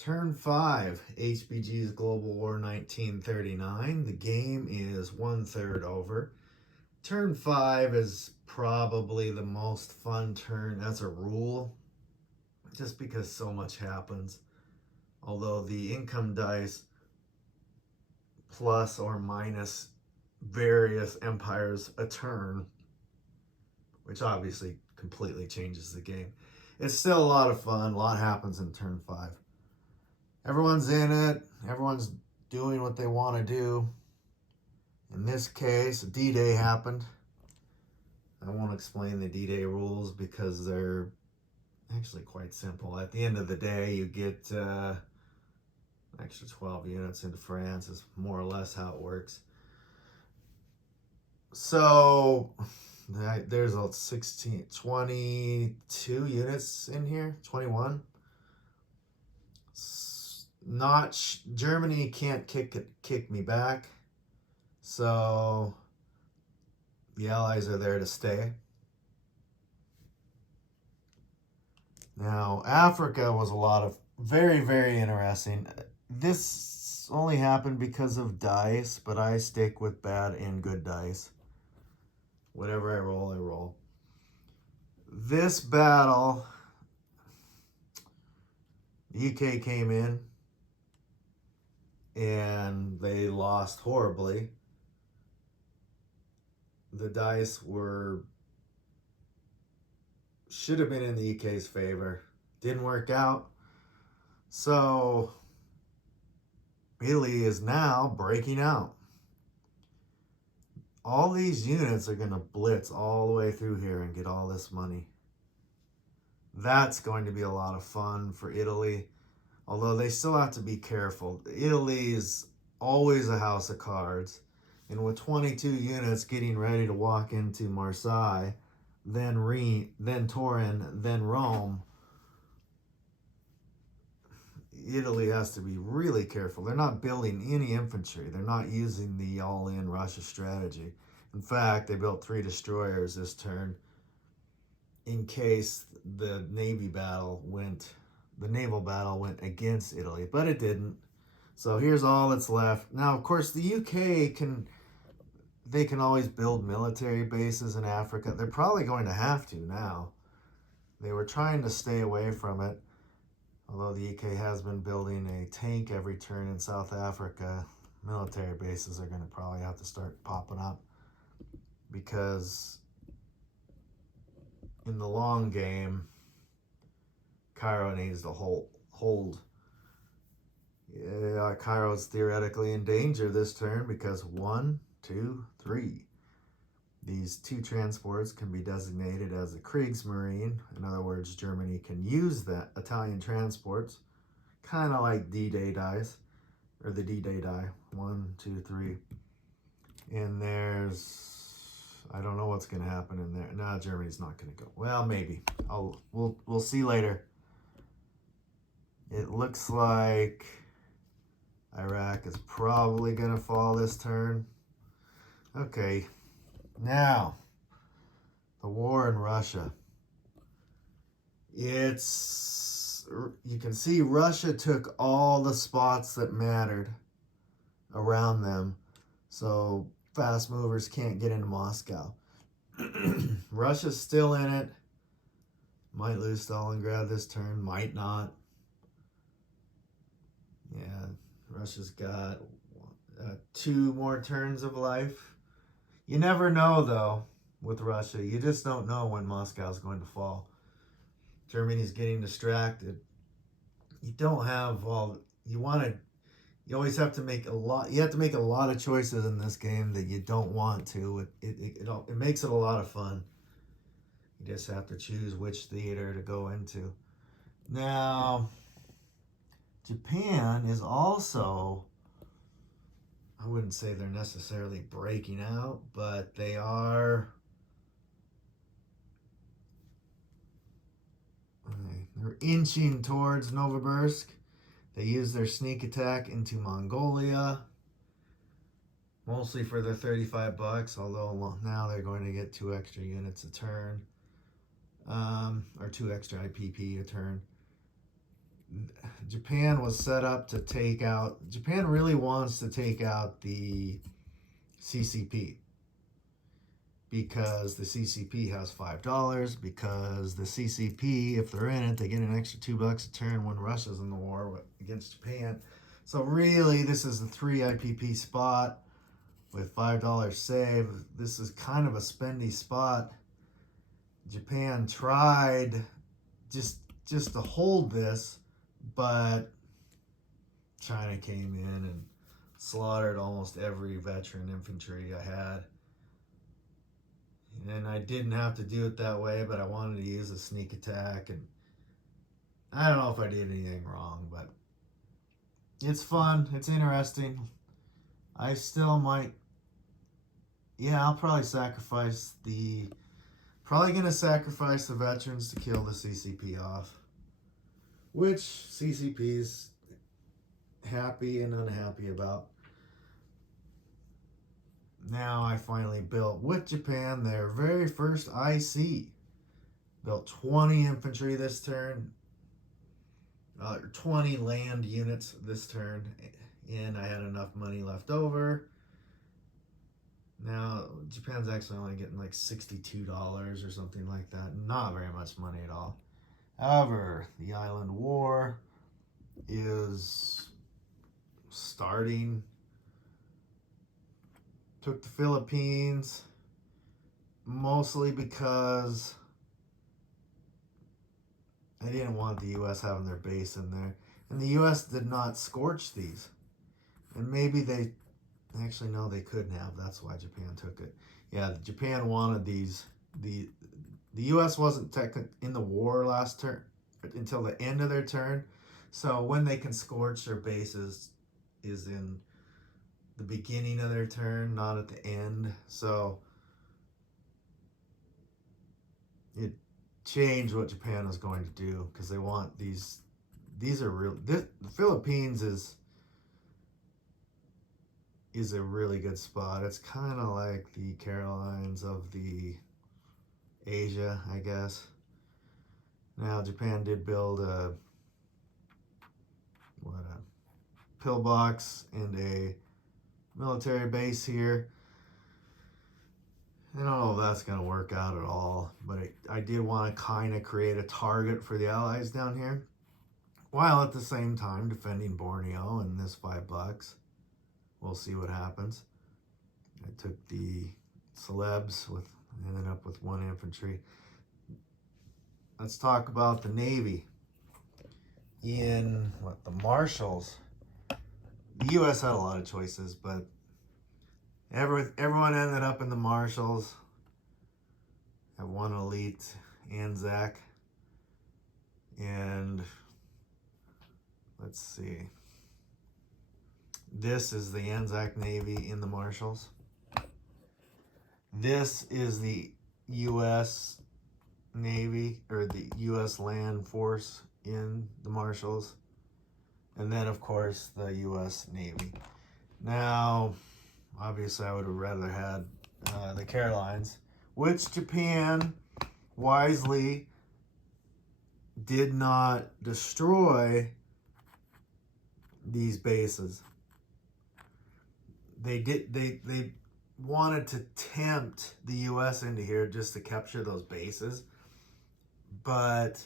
Turn 5, HBG's Global War 1939. The game is 1/3 over. Turn 5 is probably the most fun turn as a rule, just because so much happens. Although the income dice plus or minus various empires a turn, which obviously completely changes the game. It's still a lot of fun. A lot happens in turn 5. Everyone's in it. Everyone's doing what they want to do. In this case, D-Day happened. I won't explain the D-Day rules because they're actually quite simple. At the end of the day, you get extra 12 units into France is more or less how it works. So there's a 22 units in here, 21. Not Germany can't kick me back, so the Allies are there to stay. Now Africa was a lot of very interesting. This only happened because of dice, but I stick with bad and good dice. Whatever I roll. This battle, the UK came in and they lost horribly. The dice should have been in the UK's favor. Didn't work out. So Italy is now breaking out. All these units are going to blitz all the way through here and get all this money. That's going to be a lot of fun for Italy. Although they still have to be careful. Italy is always a house of cards. And with 22 units getting ready to walk into Marseille, then Turin, then Rome, Italy has to be really careful. They're not building any infantry. They're not using the all-in Russia strategy. In fact, they built 3 destroyers this turn in case the naval battle went against Italy, but it didn't. So here's all that's left. Now, of course, the UK can always build military bases in Africa. They're probably going to have to now. They were trying to stay away from it. Although the UK has been building a tank every turn in South Africa, military bases are going to probably have to start popping up because in the long game, Cairo needs to hold. Yeah, Cairo's theoretically in danger this turn because 1, 2, 3. These 2 transports can be designated as the Kriegsmarine. In other words, Germany can use the Italian transports, kind of like D-Day dice, or the D-Day die. 1, 2, 3. And I don't know what's going to happen in there. No, Germany's not going to go. Well, maybe. We'll see later. It looks like Iraq is probably going to fall this turn. Okay. Now, the war in Russia. You can see Russia took all the spots that mattered around them. So fast movers can't get into Moscow. Russia's still in it. Might lose Stalingrad this turn, might not. Yeah, Russia's got 2 more turns of life. You never know, though, with Russia. You just don't know when Moscow's going to fall. Germany's getting distracted. You don't have you always have to make a lot. You have to make a lot of choices in this game that you don't want to. It makes it a lot of fun. You just have to choose which theater to go into. Now, Japan is also, I wouldn't say they're necessarily breaking out, but they are. They're inching towards Novosibirsk. They use their sneak attack into Mongolia, mostly for their $35, although now they're going to get 2 extra units a turn, or 2 extra IPP a turn. Japan was set up to take out, Japan really wants to take out the CCP because the CCP has $5, because the CCP, if they're in it, they get an extra $2 a turn when Russia's in the war against Japan. So really, this is a 3 IPP spot with $5 save. This is kind of a spendy spot. Japan tried just to hold this, but China came in and slaughtered almost every veteran infantry I had. And I didn't have to do it that way, but I wanted to use a sneak attack, and I don't know if I did anything wrong, but it's fun, it's interesting. I still might, yeah, I'll probably probably gonna sacrifice the veterans to kill the CCP off, which CCP's happy and unhappy about. Now I finally built, with Japan, their very first IC. Built 20 infantry this turn, 20 land units this turn, and I had enough money left over. Now Japan's actually only getting like $62 or something like that. Not very much money at all. However, the island war is starting. Took the Philippines mostly because I didn't want the U.S. having their base in there. And the U.S. did not scorch these. And maybe they, actually no, they couldn't have. That's why Japan took it. Yeah, Japan wanted these. The U.S. wasn't in the war last turn until the end of their turn. So when they can scorch their bases is in the beginning of their turn, not at the end. So it changed what Japan was going to do because they want these. These are real. The Philippines is a really good spot. It's kind of like the Carolines of the Asia, I guess. Now Japan did build a pillbox and a military base here. I don't know if that's going to work out at all, but I did want to kind of create a target for the Allies down here, while at the same time defending Borneo and this $5. We'll see what happens. I took the celebs ended up with 1 infantry. Let's talk about the Navy. In the Marshalls, the U.S. had a lot of choices, but everyone ended up in the Marshalls. Have 1 elite Anzac, and let's see. This is the Anzac Navy in the Marshalls. This is the U.S. Navy, or the U.S. Land Force in the Marshalls. And then, of course, the U.S. Navy. Now, obviously, I would have rather had the Carolines, which Japan wisely did not destroy these bases. They wanted to tempt the U.S. into here just to capture those bases, but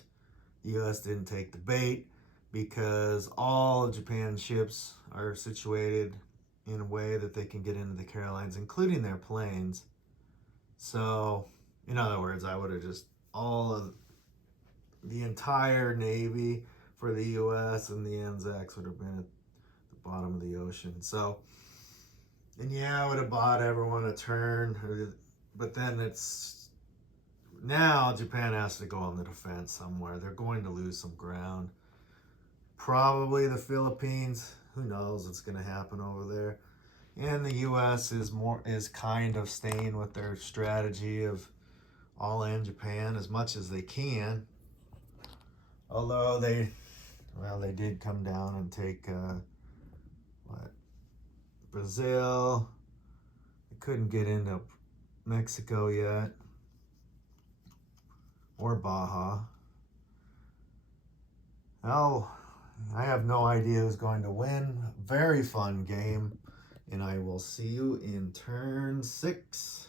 the U.S. didn't take the bait because all of Japan's ships are situated in a way that they can get into the Carolines, including their planes. So, in other words, I would have just all of the entire Navy for the U.S. and the Anzacs would have been at the bottom of the ocean. So, and yeah, I would have bought everyone a turn, but then it's now Japan has to go on the defense somewhere. They're going to lose some ground. Probably the Philippines. Who knows what's going to happen over there? And the U.S. is kind of staying with their strategy of all in Japan as much as they can. Although they did come down and take Brazil. They couldn't get into Mexico yet, or Baja. Oh, I have no idea who's going to win. Very fun game. And I will see you in turn 6.